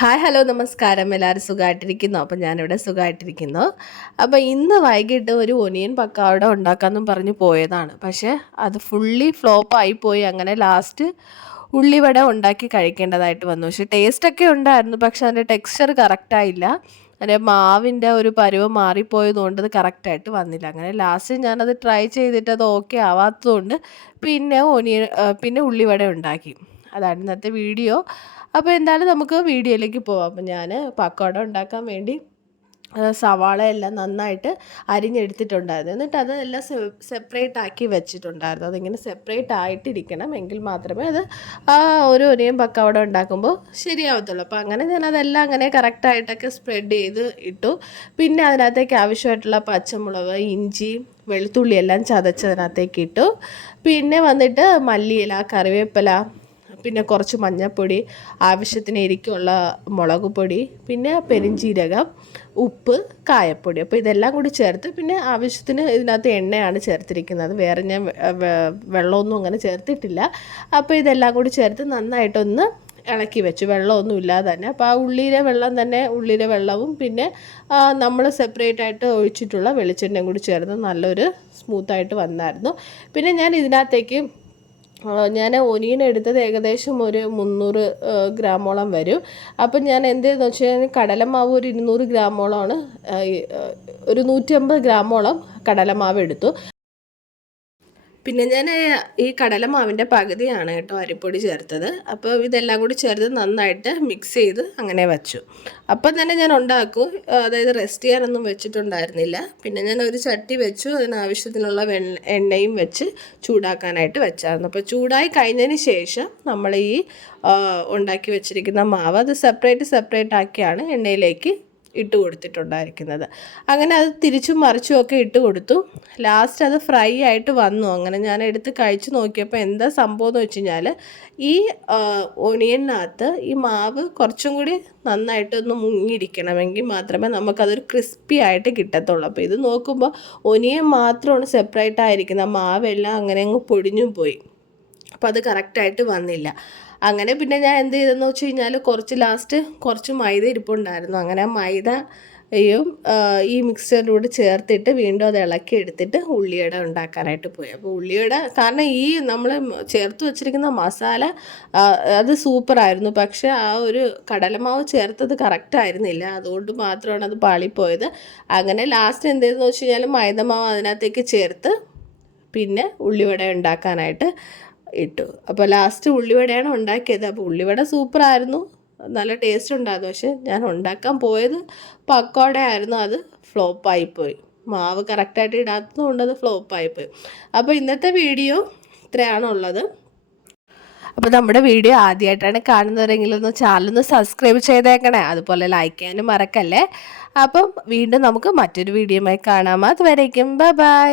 Hi hello നമസ്കാരം. എല്ലാവരും സുഖമായിട്ടിരിക്കുന്നു. അപ്പം ഞാനിവിടെ സുഖമായിട്ടിരിക്കുന്നു. അപ്പോൾ ഇന്ന് വൈകിട്ട് ഒരു ഒനിയൻ പക്കവട ഉണ്ടാക്കാമെന്നും പറഞ്ഞ് പോയതാണ്. പക്ഷേ അത് ഫുള്ളി ഫ്ലോപ്പായിപ്പോയി. അങ്ങനെ ലാസ്റ്റ് ഉള്ളിവട ഉണ്ടാക്കി കഴിക്കേണ്ടതായിട്ട് വന്നു. പക്ഷേ ടേസ്റ്റൊക്കെ ഉണ്ടായിരുന്നു. പക്ഷേ അതിൻ്റെ ടെക്സ്ചർ കറക്റ്റായില്ല. അതിൻ്റെ മാവിൻ്റെ ഒരു പരുവം മാറിപ്പോയതുകൊണ്ട് അത് കറക്റ്റായിട്ട് വന്നില്ല. അങ്ങനെ ലാസ്റ്റ് ഞാനത് ട്രൈ ചെയ്തിട്ട് അത് ഓക്കെ ആവാത്തതുകൊണ്ട് പിന്നെ ഉള്ളിവട ഉണ്ടാക്കി. അതാണ് ഇന്നത്തെ വീഡിയോ. അപ്പോൾ എന്തായാലും നമുക്ക് വീഡിയോയിലേക്ക് പോവാം. അപ്പോൾ ഞാൻ പക്കോട ഉണ്ടാക്കാൻ വേണ്ടി സവാളയെല്ലാം നന്നായിട്ട് അരിഞ്ഞെടുത്തിട്ടുണ്ടായിരുന്നു. എന്നിട്ട് അതെല്ലാം സെപ്പറേറ്റ് ആക്കി വെച്ചിട്ടുണ്ടായിരുന്നു. അതിങ്ങനെ സെപ്പറേറ്റ് ആയിട്ടിരിക്കണം, എങ്കിൽ മാത്രമേ അത് ഒരു ഒനിയൻ പക്കവട ഉണ്ടാക്കുമ്പോൾ ശരിയാവത്തുള്ളൂ. അപ്പോൾ അങ്ങനെ ഞാനതെല്ലാം അങ്ങനെ കറക്റ്റായിട്ടൊക്കെ സ്പ്രെഡ് ചെയ്ത് ഇട്ടു. പിന്നെ അതിനകത്തേക്ക് ആവശ്യമായിട്ടുള്ള പച്ചമുളക്, ഇഞ്ചി, വെളുത്തുള്ളി എല്ലാം ചതച്ചതിനകത്തേക്ക് ഇട്ടു. പിന്നെ വന്നിട്ട് മല്ലിയില, കറിവേപ്പില, പിന്നെ കുറച്ച് മഞ്ഞൾപ്പൊടി, ആവശ്യത്തിന് എരിക്കുള്ള മുളക് പൊടി, പിന്നെ പെരുംജീരകം, ഉപ്പ്, കായപ്പൊടി. അപ്പോൾ ഇതെല്ലാം കൂടി ചേർത്ത്, പിന്നെ ആവശ്യത്തിന് ഇതിനകത്ത് എണ്ണയാണ് ചേർത്തിരിക്കുന്നത്. വേറെ ഞാൻ വെള്ളമൊന്നും അങ്ങനെ ചേർത്തിട്ടില്ല. അപ്പോൾ ഇതെല്ലാം കൂടി ചേർത്ത് നന്നായിട്ടൊന്ന് ഇളക്കി വെച്ചു, വെള്ളമൊന്നും ഇല്ലാതെ തന്നെ. അപ്പോൾ ആ ഉള്ളിയിലെ വെള്ളവും പിന്നെ നമ്മൾ സെപ്പറേറ്റ് ആയിട്ട് ഒഴിച്ചിട്ടുള്ള വെളിച്ചെണ്ണയും കൂടി ചേർത്ത് നല്ലൊരു സ്മൂത്തായിട്ട് വന്നായിരുന്നു. പിന്നെ ഞാൻ ഇതിനകത്തേക്ക് ഒനിയൻ എടുത്തത് ഏകദേശം ഒരു 300 ഗ്രാമോളം വരും. അപ്പം ഞാൻ എന്ത് ചെയ്തെന്ന് വെച്ച് കഴിഞ്ഞാൽ കടലമാവ് ഒരു 200 ഗ്രാമോളമാണ്, ഒരു 150 ഗ്രാമോളം കടലമാവ് എടുത്തു. പിന്നെ ഞാൻ ഈ കടലമാവിൻ്റെ പകുതിയാണ് കേട്ടോ അരിപ്പൊടി ചേർത്തത്. അപ്പോൾ ഇതെല്ലാം കൂടി ചേർത്ത് നന്നായിട്ട് മിക്സ് ചെയ്ത് അങ്ങനെ വെച്ചു. അപ്പം തന്നെ ഞാൻ ഉണ്ടാക്കും, അതായത് റെസ്റ്റ് ചെയ്യാനൊന്നും വെച്ചിട്ടുണ്ടായിരുന്നില്ല. പിന്നെ ഞാൻ ഒരു ചട്ടി വെച്ചു, അതിനാവശ്യത്തിനുള്ള എണ്ണയും വെച്ച് ചൂടാക്കാനായിട്ട് വെച്ചായിരുന്നു. അപ്പോൾ ചൂടായി കഴിഞ്ഞതിന് ശേഷം നമ്മൾ ഈ ഉണ്ടാക്കി വെച്ചിരിക്കുന്ന മാവ് അത് സെപ്പറേറ്റ് ആക്കിയാണ് എണ്ണയിലേക്ക് ഇട്ട് കൊടുത്തിട്ടുണ്ടായിരിക്കുന്നത്. അങ്ങനെ അത് തിരിച്ചും മറിച്ചും ഒക്കെ ഇട്ട് കൊടുത്തു. ലാസ്റ്റ് അത് ഫ്രൈ ആയിട്ട് വന്നു. അങ്ങനെ ഞാൻ എടുത്ത് കഴിച്ച് നോക്കിയപ്പോൾ എന്താ സംഭവം എന്ന് വെച്ച് കഴിഞ്ഞാൽ ഈ ഒണിയനകത്ത് ഈ മാവ് കുറച്ചും കൂടി നന്നായിട്ടൊന്ന് മുങ്ങിയിരിക്കണമെങ്കിൽ മാത്രമേ നമുക്കതൊരു ക്രിസ്പി ആയിട്ട് കിട്ടത്തുള്ളൂ. അപ്പോൾ ഇത് നോക്കുമ്പോൾ ഒനിയൻ മാത്രമാണ് സെപ്പറേറ്റ് ആയിരിക്കുന്നത്, മാവെല്ലാം അങ്ങനെ അങ്ങ് പൊടിഞ്ഞും പോയി. അപ്പോൾ അത് കറക്റ്റായിട്ട് വന്നില്ല. അങ്ങനെ പിന്നെ ഞാൻ എന്ത് ചെയ്തെന്ന് വെച്ച് കഴിഞ്ഞാൽ കുറച്ച് മൈദ ഇരിപ്പുണ്ടായിരുന്നു. അങ്ങനെ മൈദയും ഈ മിക്സറിലൂടെ ചേർത്തിട്ട് വീണ്ടും അത് ഇളക്കി എടുത്തിട്ട് ഉള്ളിവട ഉണ്ടാക്കാനായിട്ട് പോയി. അപ്പോൾ ഉള്ളിവട കാരണം ഈ നമ്മൾ ചേർത്ത് വെച്ചിരിക്കുന്ന മസാല അത് സൂപ്പറായിരുന്നു. പക്ഷേ ആ ഒരു കടലമാവ് ചേർത്തത് കറക്റ്റായിരുന്നില്ല, അതുകൊണ്ട് മാത്രമാണ് അത് പാളിപ്പോയത്. അങ്ങനെ ലാസ്റ്റ് എന്ത് ചെയ്തെന്ന് വെച്ച് കഴിഞ്ഞാൽ മൈദമാവ് അതിനകത്തേക്ക് ചേർത്ത് പിന്നെ ഉള്ളിവട ഉണ്ടാക്കാനായിട്ട് ഇട്ടു. അപ്പോൾ ലാസ്റ്റ് ഉള്ളിവടയാണ് ഉണ്ടാക്കിയത്. അപ്പോൾ ഉള്ളിവട സൂപ്പറായിരുന്നു, നല്ല ടേസ്റ്റ് ഉണ്ടായിരുന്നു. പക്ഷേ ഞാൻ ഉണ്ടാക്കാൻ പോയത് പക്കോട ആയിരുന്നു, അത് ഫ്ലോപ്പായിപ്പോയി. മാവ് കറക്റ്റായിട്ട് ഇടാത്തതുകൊണ്ട് അത് ഫ്ലോപ്പായിപ്പോയി. അപ്പോൾ ഇന്നത്തെ വീഡിയോ ഇത്രയാണുള്ളത്. അപ്പോൾ നമ്മുടെ വീഡിയോ ആദ്യമായിട്ടാണ് കാണുന്നവരെങ്കിൽ ഒന്ന് ചാനലൊന്ന് സബ്സ്ക്രൈബ് ചെയ്തേക്കണേ, അതുപോലെ ലൈക്ക് ചെയ്യാനും മറക്കല്ലേ. അപ്പം വീണ്ടും നമുക്ക് മറ്റൊരു വീഡിയോയുമായി കാണാം. അതുവരേക്കും ബൈ ബൈ.